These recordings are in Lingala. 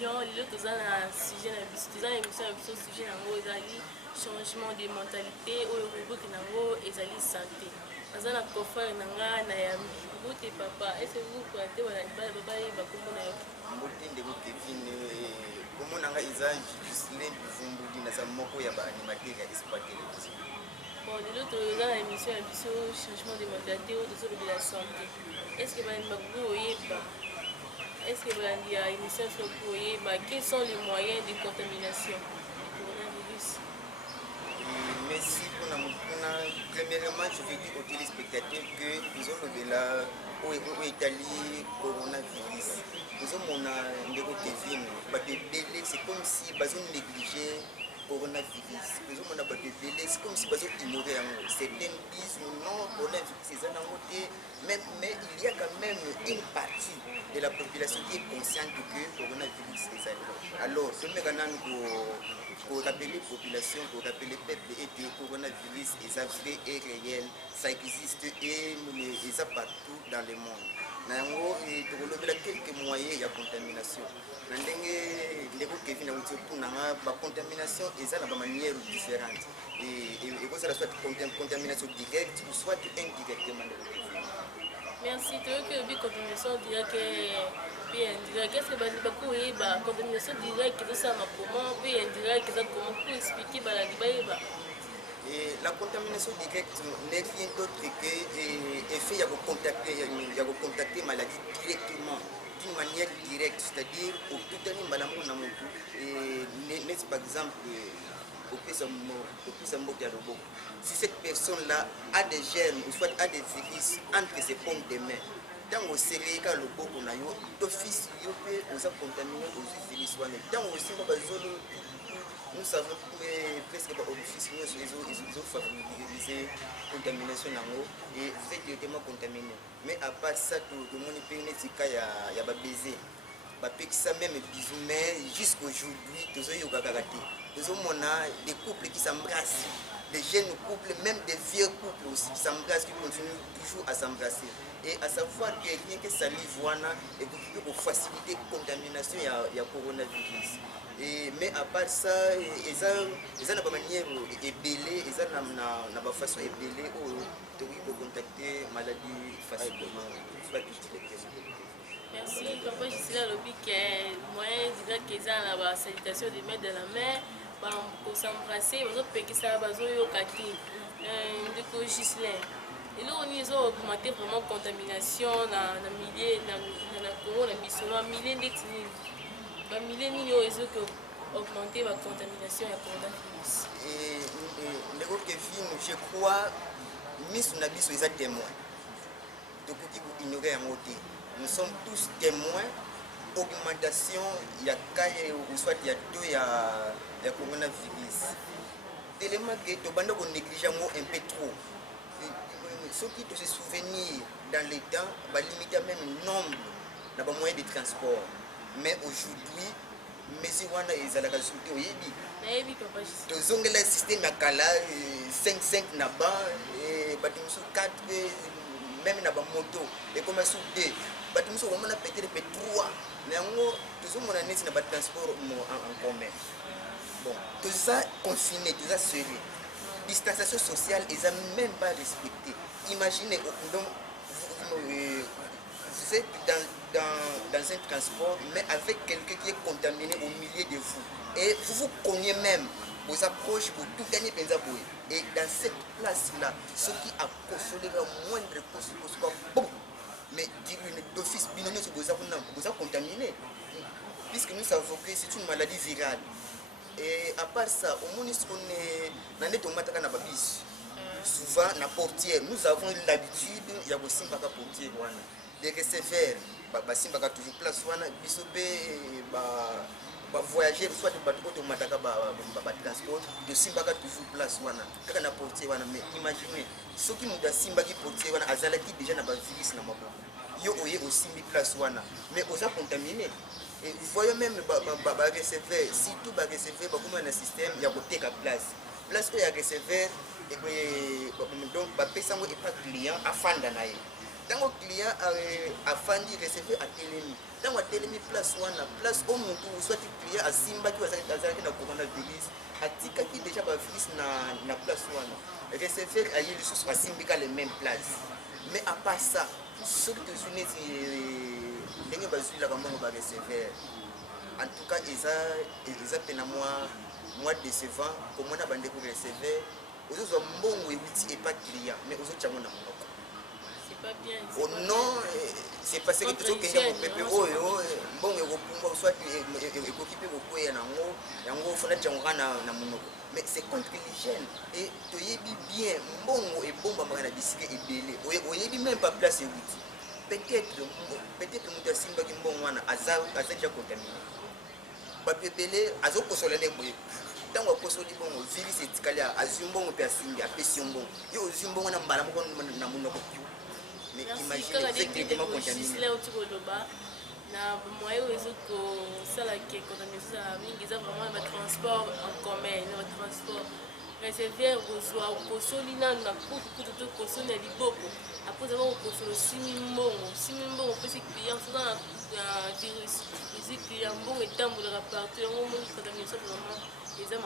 émission, les autres sujet sujet changement de mentalité ou rubrique nango ezali santé. Naza na confrère nanga na ya Mbote papa. Est-ce que vous pouvez papa bakombo na yo? Mbote ndeko Kevin kombo nanga eza Gislin Buvumbudi na za moko ya ba animateur ya Espoir Télévision. Bon, de l'autre dans l'émission changement de mentalité ou de la santé. Est-ce que est-ce que l'émission quels sont les moyens de contamination du coronavirus? Merci pour premièrement, je veux dire aux téléspectateurs que nous avons de la Italie coronavirus. Nous avons Kevin, c'est comme si nous avons négligé coronavirus. Nous avons c'est comme si nous avons ignoré. Certains disent non, coronavirus c'est un côté, mais il y a quand même une partie de la population qui est consciente que coronavirus est ça. Alors, ce que pour rappeler la population, pour rappeler le peuple, et que le coronavirus est vrai et réel, ça existe et c'est partout dans le monde. Nous avons quelques moyens de contamination. Nous avons la contamination et ça de manière différente. Et ça soit contamination directe ou soit indirectement. Merci. Tu veux que la contamination directe bien indirecte. Qu'est-ce que la contamination directe de ça comment bien indirecte comment pour expliquer la contamination directe n'est rien d'autre que l'effet de contacter maladie directement, d'une manière directe, c'est-à-dire pour tout un maladie par exemple si cette personne-là a des germes ou soit a des virus entre ses paumes de main, dans le serré le boko na yo d'office yo peut on a contaminé aux virus dans aussi nous savons presque pas office ils ont favorisé contamination et vous êtes directement contaminé. Mais à part ça tout le monde peut netika ya ba baiser ba ça même bisous mais jusqu'aujourd'hui tous yo gagaraté tous on a des couples qui s'embrassent, des jeunes couples, même des vieux couples aussi qui s'embrassent, qui continuent toujours à s'embrasser. Et à savoir que rien que ça livre et pour faciliter la contamination, il y a coronavirus. Mais à part ça, ils ont une manière ébélée, ils ont une façon ébélée pour contacter la maladie facilement. Merci. Papa, je suis là le moi, je dirais qu'ils ont la salutation de mettre dans la mer. Pour s'embrasser, les autres pays qui savent de Gislin. Et là, on a augmenté vraiment la contamination dans le milieu, dans le coronavirus. Les milliers ont augmenté la contamination de coronavirus. Et je crois que nous sommes témoins. Donc, nous sommes tous témoins. Augmentation, il y a ou soit il y a deux, il y a coronavirus. Tellement que tu as négligé un peu trop. Ceux qui te se souvenir dans les temps, va limiter même le nombre de moyens de transport. Mais aujourd'hui, si on a les résultats, oui, tu as le système à Kala, 5 naba, 4, même na moto, et comme sur 2. Nous avons peut-être 3. Mais nous avons un transport en commun. Bon, tout ça confiné, tout ça serré. Distanciation sociale, ils n'ont même pas respecté. Imaginez, vous êtes dans un transport, mais avec quelqu'un qui est contaminé au milieu de vous. Et vous vous connaissez même, vous approchez pour tout gagner. Et dans cette place-là, ceux qui a consolé la moindre possible, mais d'office, vous avez contaminé. Puisque nous savons que c'est une maladie virale. Et à part ça, au moins, souvent, la portière, nous avons l'habitude, il y a aussi une portière, des receveurs, toujours place, voyager, soit de transport, de Simbaka toujours place, quand on portier, mais imaginez, ceux qui nous ont Simbaki portier, Azalaki déjà n'a pas virus, yo aussi mis place, mais on a contaminé. Et vous voyez même les receveurs, si tout les receveurs, comme un système, il y a côté la place. Place où il y a receveur, et donc, il n'y a pas de client à Fandanaï. ntango client afandi recevoir atelemi ntango atelemi place wana place o motu soit client asimbaki azalaki na coronavirus atikaki déjà bavirus na place wana recevoir aye lisusu asimbika le même place mais à part ça soki tozwi neti ndenge bazwilaka mbongo barecevoir en tout cas eza pena mwa décevant komona bandeko recevoir ozozwa mbongo euti epa client mais ozotyango na monoko pas bien. Oh non, c'est parce que tout ce qui est pépé oyo bon ekopungwa soit ekokipe kokwea nango yango fona tyangoka na monoko mais c'est contre l'hygiène et toyebi bien mbongo ebombamaka na bisika ebele oyebi même pas place euti peut-être moto asimbaki mbongo wana aza déjà contaminé bato ebele azokosola nde boye ntango akosoli bongo virus etikali azwi mbongo mpe asimbi apesi yo mbongo yo ozwi mbongo na mbala moko na monoko pio mais imaginez effectivement contaminé na moyen oyo ezokosalaki contamination ezala mingi eza vraiment batransport en commun na batransport recevoir kozwa okosoli nanu na kutukutu to okosoli na liboko apres ava okosolo osimi mbongo opesi client soza na virus ezwi client mbongo etambolaka partout yango omoni contamination vraiment eza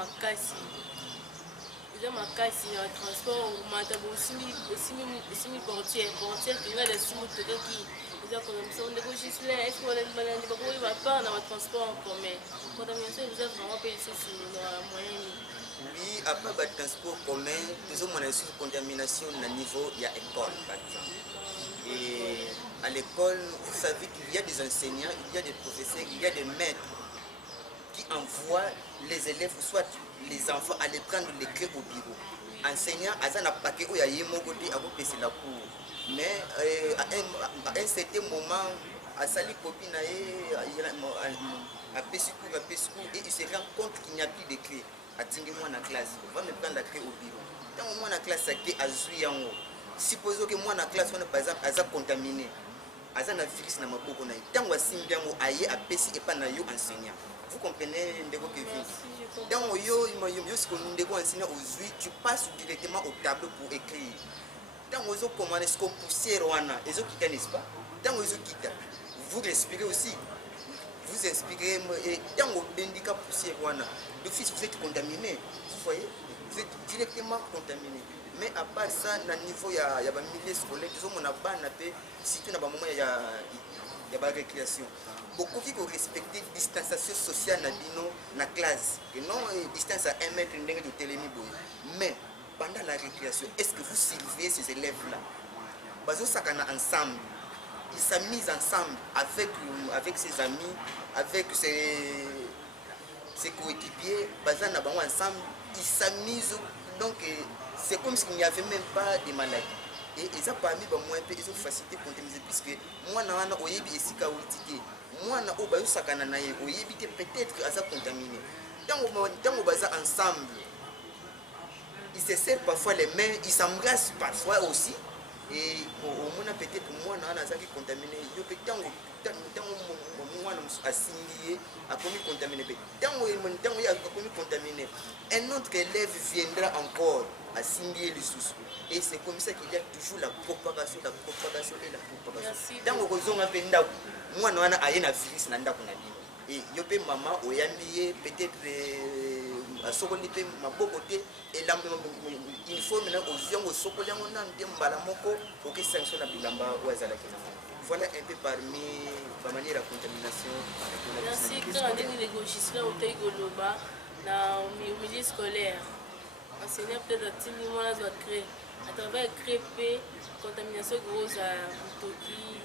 makasi na batransport omata bo osimi portière kenga na simi otokaki eza contamination ndeko gislin est ce que balandi bakoki bapart na batransport en commun contamination eza vraiment mpe lisusu na moyen. Oui, à part le transport commun, toujours mon contamination au niveau de l'école, par exemple. Et à l'école, vous savez qu'il y a des enseignants, il y a des professeurs, il y a des maîtres qui envoient les élèves, soit les enfants, à aller prendre les clés au bureau. Enseignant, à un paquet où il y a un côté à vous passer la cour. Mais à un certain moment, à sali copine, à Pessicourt, et il se rend compte qu'il n'y a plus de clés. Atingi moi na classe, on va me prendre la clé au bureau. Tant moi na classe qui a yango. Supposons que moi na classe on par exemple aza contaminé. Aza na virus na maboko na. Tant wa simbiango aye a pesi et pas na yo enseignant. Vous comprenez ndeko Kevin? Tant yo ce que ndeko enseignant aujourd'hui, tu passes directement au tableau pour écrire. Tant ozo commander ce qu'on poussière wana, ezo kita n'est-ce pas? Tant ozo kita, vous respirez aussi. Vous inspirez et tant au bendika poussière wana. Le fils, vous êtes contaminé, vous voyez, vous êtes directement contaminé. Mais à part ça, au niveau il y a des milieux scolaires, disons mon abban a fait, si tu n'as pas moment il y a la récréation. Beaucoup qui ont respecté la distanciation sociale dans la classe, et non distance à 1 mètre de télémi. Mais pendant la récréation, est-ce que vous surveillez ces élèves-là? Bazo sakana ensemble, ils s'amusent ensemble avec ses amis, avec ses coéquipiers, basés ensemble, ils s'amusent. Donc, c'est comme s'il n'y avait même pas de maladie. Et ils ont parmi moi ils ont facilité contamiser puisque moi, je suis ici, moi, je suis peut-être contaminé. Tant qu'on est ensemble, ils se serrent parfois les mains, ils s'embrassent parfois aussi. Et au moins, peut-être moi, je suis contaminé. Assimilé, a commis contaminé. Tant qu'il a commis contaminé, un autre élève viendra encore assimiler les sous. Et c'est comme ça qu'il y a toujours la propagation. Tant que moi, je suis un virus. Et je peux maman, peut-être à Sokoli, ma côté, et là, il faut maintenant aux gens au Sokoli, on a un balamoko pour que sanction la bilamba ou voilà un peu parmi la manière de contamination. Merci. Quand on est négocié au Taïgoloba, dans le milieu scolaire, enseignant peut-être à Tini, moi, je dois créer. À travers crêper, contamination grosse à Toki,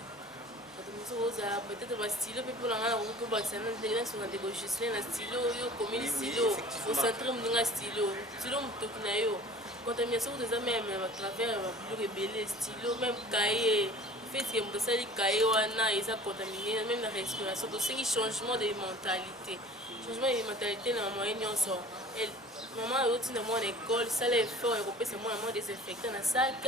contamination grosse à peut-être un stylo, puis pour l'enlever, on peut passer dans des gens qui sont négociés, un stylo, comme un stylo, au centre, un stylo, stylo, Toki nayo. Contamination des amis, même à travers le rebelle, stylo, même cahier. Fait que mon dossier cahier wana ils ont contaminé même la respiration donc c'est un changement de mentalité dans moyen sort et maman est dans mon école ça les effort et repère moi désinfectant dans sac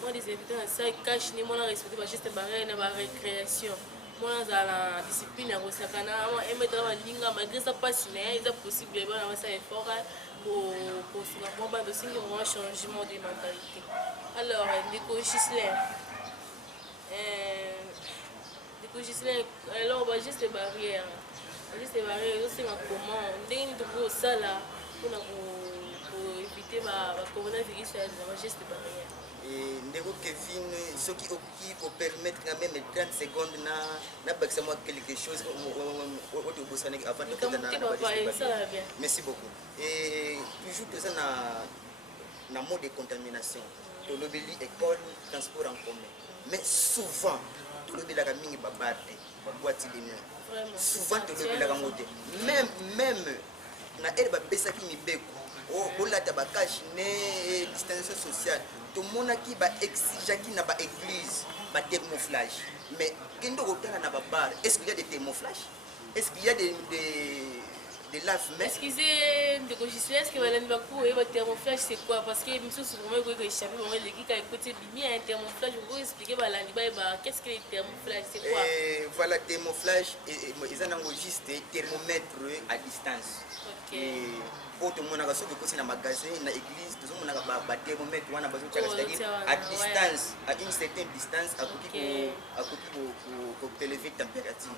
moi désinfectant dans sac cache ni moi respecter ba geste barrière na ba récréation moi dans la discipline à Rosakana moi mettre la linga malgré ça passe mais il est possible de faire ça effort pour faire bon bah c'est un changement de mentalité alors Nico Gislin. décogislin alors bageste barrière osenga comment ndenge nini tokoki kosala mpona koevite bacoronavirus ya bageste barrière. Ndeko Kevin soki okoki kopermettre quand même 30 secondes nabakisa mwa quelque chose oto obosanaki avant merci beaucoup. Et toujours toza na mode de contamination tolobeli école transport en commun mais souvent tolobelaka mingi babar te baboîte de nuit souvent tolobelaka ngo te même na ele bapesaki mibeko olata bakache ne distanciation sociale tomonaki baexigeaki na baéglise bathermoflage mais kende okotala na babar est-ce qu'il y a des thermoflages, est-ce qu'il y a des lave-mains. Excusez, de Gogis, est-ce que Madame Bakou et votre thermoflage c'est quoi? Parce que monsieur c'est vraiment que échappé moment les qui a écouté bien un thermoflage, vous pouvez expliquer qu'est-ce que le thermoflage c'est quoi? Voilà, thermoflage ils ont juste thermomètre à distance. OK. Pour tout le monde a reçu que magasin, dans l'église, tout le monde a thermomètre c'est-à-dire à distance, à une certaine distance à côté pour prélever température.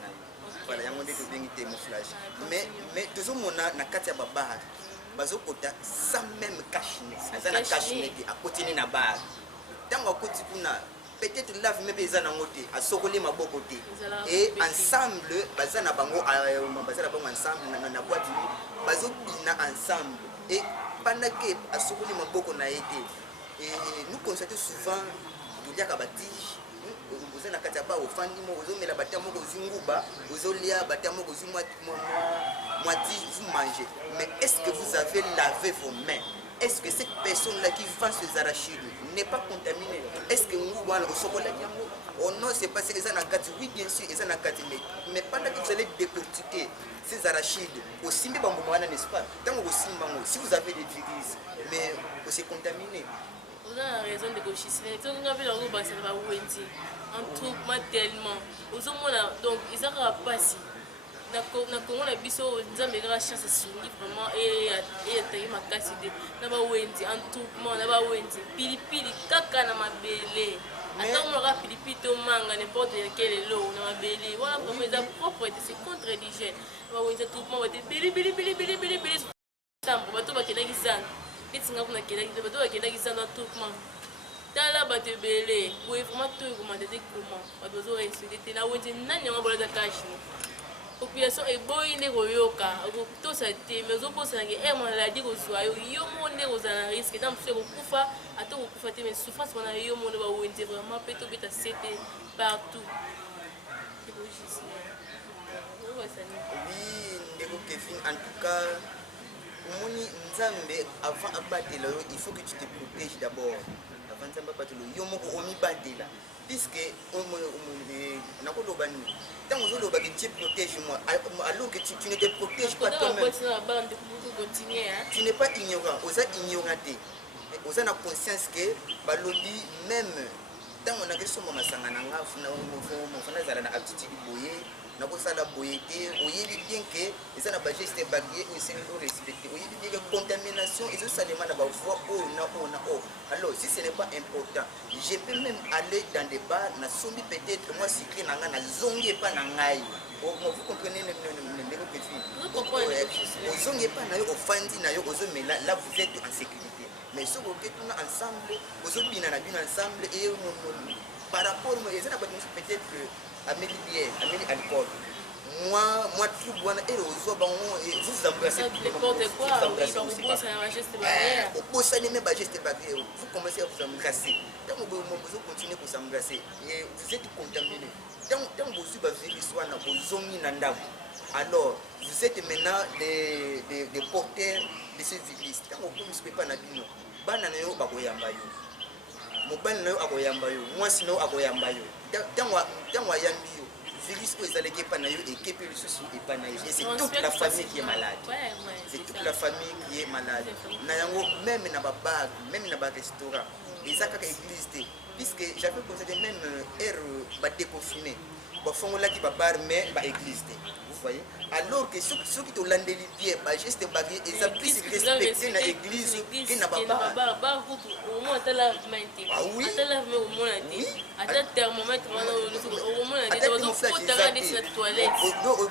Voilà, il y a un de thermoflage. Mais tout le monde a katia babar. Bazokota sans même cache-nez. Azana cache-nez à côté de la barre. Dans le côté peut-être lave même les anangoté à sokoler ma bokoté et ensemble bazana bango ensemble na boîte bazobina ensemble et pendant que à sokoler ma boko na été et nous constatons souvent tulia kabatige vous na kataba au fandi mo ozo mela batia moko zinguba ozolia batia moko zumwa moiti vous mangez mais est-ce que vous avez lavé vos mains? Est-ce que cette personne-là qui vend ces arachides n'est pas contaminée? Est-ce que nous, au chocolat, oh non, c'est parce que les anakati, oui, bien sûr, les anakati, mais pendant que vous allez décortiquer ces arachides, aussi, n'est-ce pas? Si vous avez des virus, mais vous êtes contaminé. Vous avez raison de gauchisme. Donc, on a vu le groupe, ça va où est-il? Un truc tellement. Donc, ils n'ont pas si. Na Congo na biso nzambe ngala chance sungi vraiment et tayi makasi de na ba wenzi en tout monde na ba wenzi pilipili kaka na mabele ata mo ka pilipili to manga n'importe quel lot na mabele voilà vraiment ils ont propre c'est contre l'hygiène ba wenzi tout monde ba bili sambo bato ba kena kizana etinga kuna kena kizana bato ba kena kizana tout monde tala bato belé oui vraiment tout comment de comment ba bezo insulter na wenzi nani ngabo la kashi population est bonne royoka to sa te mais on pense que maladie ko zo yo monde ko za risque dans ce ko kufa ato ko kufa te mais souffrance on a yo monde ba wende vraiment peut to beta c'était partout oui ndeko Kevin en tout cas omoni nzambe avant abatela yo il faut que tu te protèges d'abord avant nzambe abatela yo moko omi batela puisque nakolobani tant que tu protèges-moi alors que tu ne te protèges pas toi-même tu n'es pas ignorant osa ignoranté osa na conscience que balobi même tant on a que somo masanga na nga funa zala na aptitude boye na ko sala boye te oyebi bien que eza na ba geste barrière aussi nous respecter oyebi bien que contamination et ça demande ba voix alors si ce n'est pas important je peux même aller dans des bars na sombi peut-être moi cycler na nga na zongi pas na ngai vous comprenez le petit zongi pas na yo ofandi na yo ozomela là vous êtes en sécurité mais ce que tout ensemble ozobina na bino ensemble et par rapport à peut-être Amélie bière, Amélie alcool. Moi tout bon et vous embrassez n'importe quoi, oui, c'est un geste barrière. Vous commencez à vous embrasser. Tant que vous continuez à vous embrasser, vous êtes contaminé. Tant que vous êtes alors vous êtes maintenant des porteurs de ce virus. Tant que vous ne pouvez pas n'abîmer, bananayo bakoyamba yo. Mobile nayo akoyamba yo, mwasi nayo akoyamba yo. Dans yambi yo, virus ko ezaleki pa na yo et que le souci est pas na yo. Et c'est toute la famille qui est malade. C'est toute la famille qui est malade. Na yango même na ba bar, même na ba restaurant, les akaka église puisque j'avais constaté même air ba déconfiné. bafongolaki babar mais baéglise te, vous voyez. Alors que soki tolandeli bien bageste barrière eza plus respecté na église ke na babar. Ah oui, oui.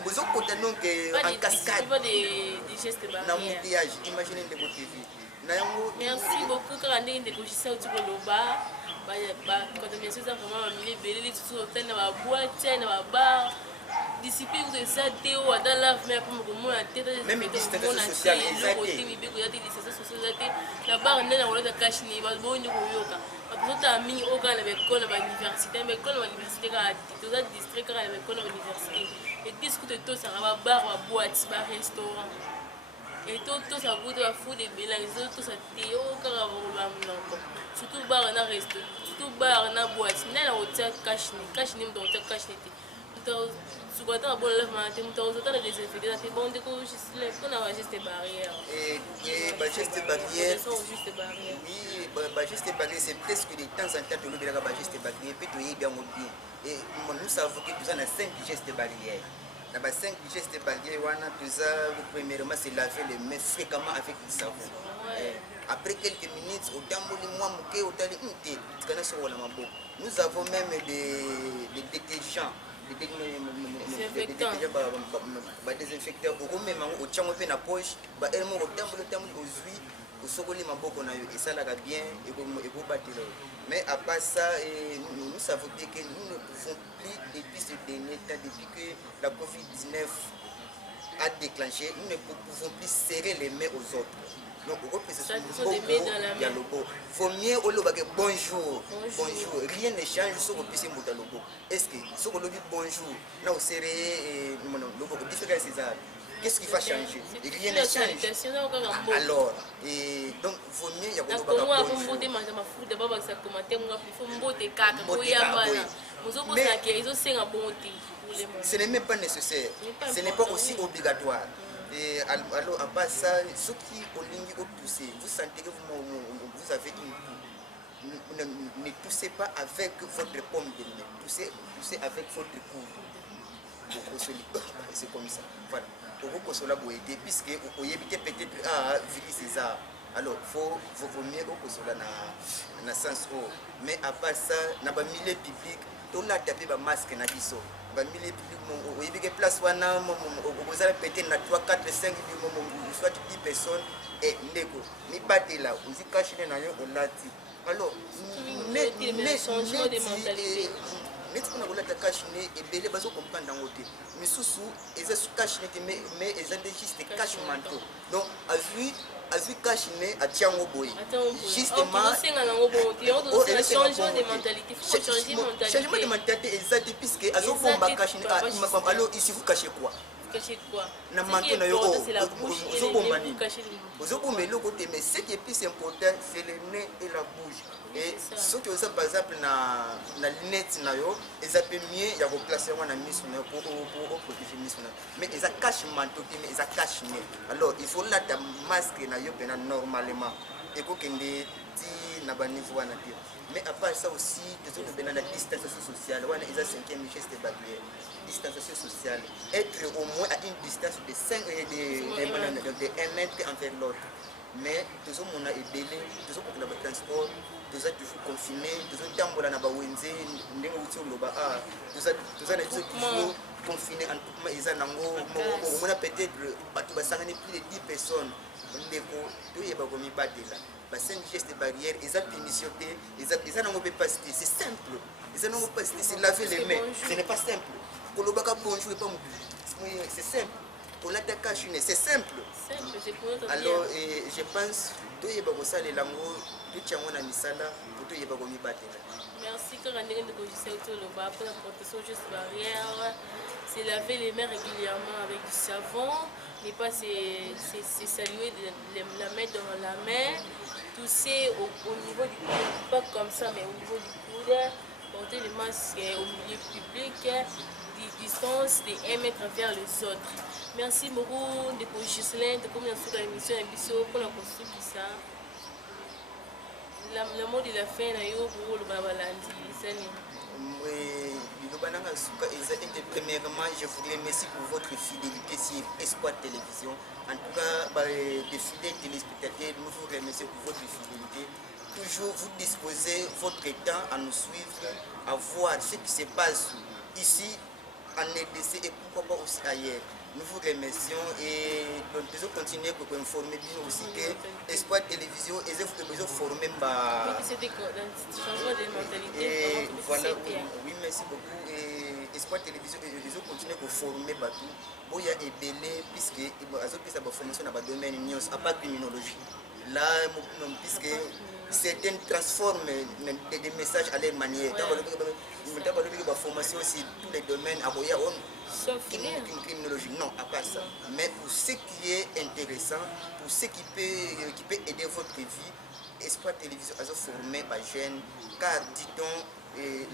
Bozokota donc en cascade na moutillage, imaginez de votre vie. Merci beaucoup car ndenge ndeko Gisèle tukoloba contamination eza vraiment bamili ebeleli tutu hotel na baboite na babar discipline kutu eza te oyo ata lave mai apoma komona te mibeko eza te distanciation sociale eza te na bar nde na kolota cash ni bato boyo nde koyoka bato ozotala mingi oyo kaka na baekole na bauniversité na baekole na bauniversité kaka te toza distrait kaka na baekole na bauniversité eglise kutu etosaka babar baboite barestaurant etotosa kutu bafood ebelangi ezotosa te oyo kaka bakoloba monoko surtout bar na resto surtout bar na boite nde na kotia cash ni moto akotia cash ni te moto suka ata babona levemana te moto akozota na désinfecté eza te bon ndeko gisile mpona bageste barrière bageste barrière oui bageste barrière c'est presque de temps en temps tolobelaka bageste barrière mpe toyebi yango bien et nous savons que toza na 5 gestes barrière. Dans les 5 gestes barrières, premièrement, c'est laver les mains fréquemment avec du savon. Après quelques minutes, nous avons même des détergents, des désinfecteurs. Mais à part ça, nous savons bien que nous ne pouvons plus, depuis ce dernier temps, depuis que la COVID-19 a déclenché, nous ne pouvons plus serrer les mains aux autres. Donc, il y a le beau. Il faut mieux bonjour, bonjour. Rien ne change sur le PC Moutalobo. Est-ce que sur le bonjour, nous serré le différence c'est ça. Qu'est-ce qui va changer? Rien ne change. Alors, et donc, il faut mieux y avoir ce n'est même pas nécessaire. Ce n'est pas aussi obligatoire. Et alors, à part ça, ceux qui ont ligne au toussé, vous sentez que vous avez une toux. Ne toussez pas avec votre pomme de main. Toussez avec votre coude. C'est comme ça. Voilà. Puisque vous évitez peut-être César. Alors, il faut mieux dans le sens où. Mais à part ça, dans le milieu public, tout le monde a tapé un masque. Dans le milieu public, vous avez des places où vous avez peut-être 3, 4, 5, soit 10 personnes. Et vous pas là, vous avez caché dans le alors, changement de mentalité. Mais ce qu'on a voulu cacher et belé baso comprendre dans côté mais sous ils ont caché mais ils ont juste cache manteau donc a vu cacher à Tiango Boy justement changement de mentalité changement de mentalité exact puisque azo bomba cacher alors ici vous cachez quoi na manteau na yo ozo bomba ni ozo bomba le côté mais ce qui est plus important c'est le nez et la bouche. Et ce qui est par exemple na lunette na yo ezape mieux ya ko placer wana miso na pour protéger miso na mais eza cache manteau mais eza cache nez alors il faut la masque na yo pena normalement et ko kende ti na ba niveau wana dire mais à part ça aussi tout ce bena la distanciation sociale wana eza 5e geste barrière distanciation sociale être au moins à une distance de 5 de 1 mètre envers l'autre mais tout ce monde est belé tout ce pour le transport nous sommes toujours confinés, nous sommes toujours confinés, nous sommes toujours confinés en tout cas, on a peut-être plus de 10 personnes. C'est un geste de barrière, ils ont punition, c'est simple. C'est laver les mains, ce n'est pas simple. C'est simple. Pour l'attaquer, c'est simple. Alors, je pense que les langues. Merci pour la protection juste barrière. C'est laver les mains régulièrement avec du savon. Ne pas se saluer la main dans la main. Tousser au niveau du coude, pas comme ça, mais au niveau du coude. Porter le masque au milieu public. Distance de 1 mètre vers les autres. Merci beaucoup de Gislaine, de combien de l'émission pour la construction. Le mot de la fin, pour le babalandi, c'est Premièrement, je vous remercie pour votre fidélité sur Espoir Télévision. En tout cas, les fidèles téléspectateurs, nous vous remercions pour votre fidélité. Toujours vous disposez votre temps à nous suivre, à voir ce qui se passe ici en RDC et pourquoi pas aussi ailleurs. Nous vous remercions et nous devons continuer pour informer bien aussi que Espoir Télévision est formé par... C'était changement de mentalité. Et voilà, oui, merci beaucoup. Et Espoir Télévision et continuer pour former Batou. Il y a Ebélé, puisque il y a une formation dans le domaine à part criminologie. Là, puisque certains transforment des messages à leur manière. Il y a une formation sur tous les domaines. Sauf criminologie, non, à part ça. Mais pour ce qui est intéressant, pour ce qui peut aider votre vie, Espoir Télévision a formé par jeunes, car dit-on,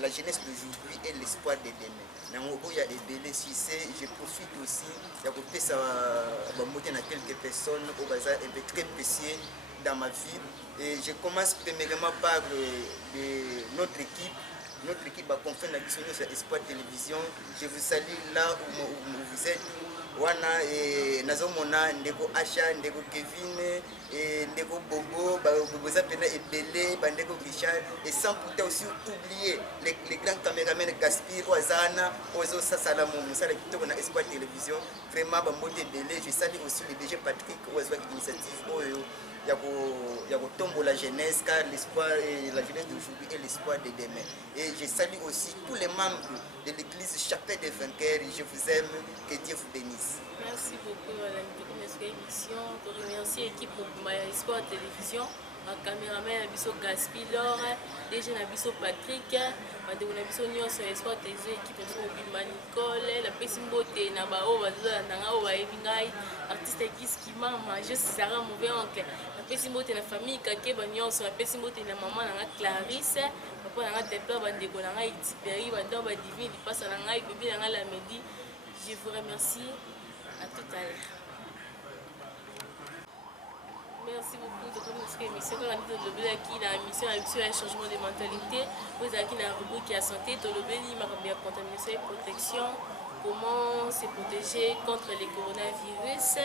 la jeunesse d'aujourd'hui est l'espoir de demain. Je profite aussi de montrer à quelques personnes au bazar très précieux dans ma vie. Et je commence premièrement par notre équipe. Notre équipe a confié la mission sur Espoir Télévision. Je vous salue là où vous êtes. Wana nazomona ndeko Asha, ndeko Kevin, ndeko Bobo, Bobo Zapena et Belé, ndeko Richard, et sans pourtant aussi oublier les grands caméramans Gaspir, Oazana, Ozo Sassala Moussa, qui tournent à Espoir Télévision. Vraiment, Bambote Belé, je salue aussi le DG Patrick, Ozo Initiative, Yako Tombo la jeunesse, car l'espoir et la jeunesse d'aujourd'hui est l'espoir de demain. Et je salue aussi tous les membres de l'église Chapelle des Vainqueurs. Je vous aime, que Dieu vous bénisse. Merci beaucoup, madame, pour notre émission. Je remercie l'équipe de Espoir Télévision, le caméraman Nabiso Gaspilor, DG Nabiso Patrick, Madame Nabiso Nyon sur Espoir Télévision, équipe de Bima Nicole, la Pessimbote, Nabao, Nangao, Ebingai, artiste qui m'a mangé, Sarah Mauvais Oncle. Pesimote na famille kake banyoso na pesimote na maman na Clarisse papa na Templar bandeko na ngai Tiperi bandon ba divine passa na ngai bébé na la midi. Je vous remercie, à tout à l'heure. Merci beaucoup de notre émission. Quand on a dit de l'objet qui la mission a eu un changement de mentalité, vous avez qui la rubrique qui a santé, de l'objet il m'a bien contamination et protection, comment se protéger contre les coronavirus.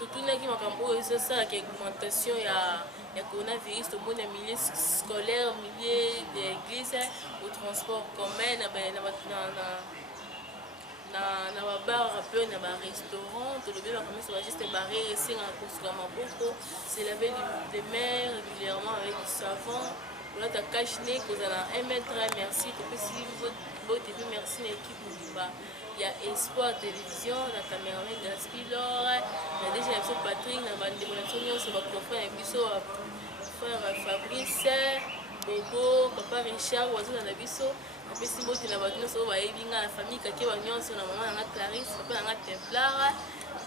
Tout le monde qui ça qui augmentation il y a coronavirus au monde milieu scolaire milieu d'église au transport commun na bar peu na ba restaurant tout le monde commence à juste barrer ici na kosuka maboko se laver les mains régulièrement avec du savon pour la cache nez cause à 1 mètre. Merci que si votre TV merci l'équipe Mouba. Il y a Espoir Télévision, la caméra Gaspilor, il y a déjà Nabiso Patrick, na bandemolation sur votre frère Nabiso, frère Fabrice, Bobo, papa Richard, oiseau na Nabiso, na pesi bote na bato nyonso ba yebinga na famille kake ba nyonso na maman na Clarisse, papa na Templar,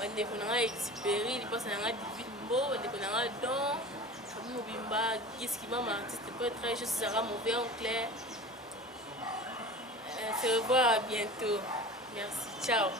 bandeko na Tiperi, liposa na Divine Mbo, bandeko na Don, famille Mobimba, Giski Mama artiste peut être juste Sarah Mauvais Oncle. Se revoir à bientôt. Merci. Ciao.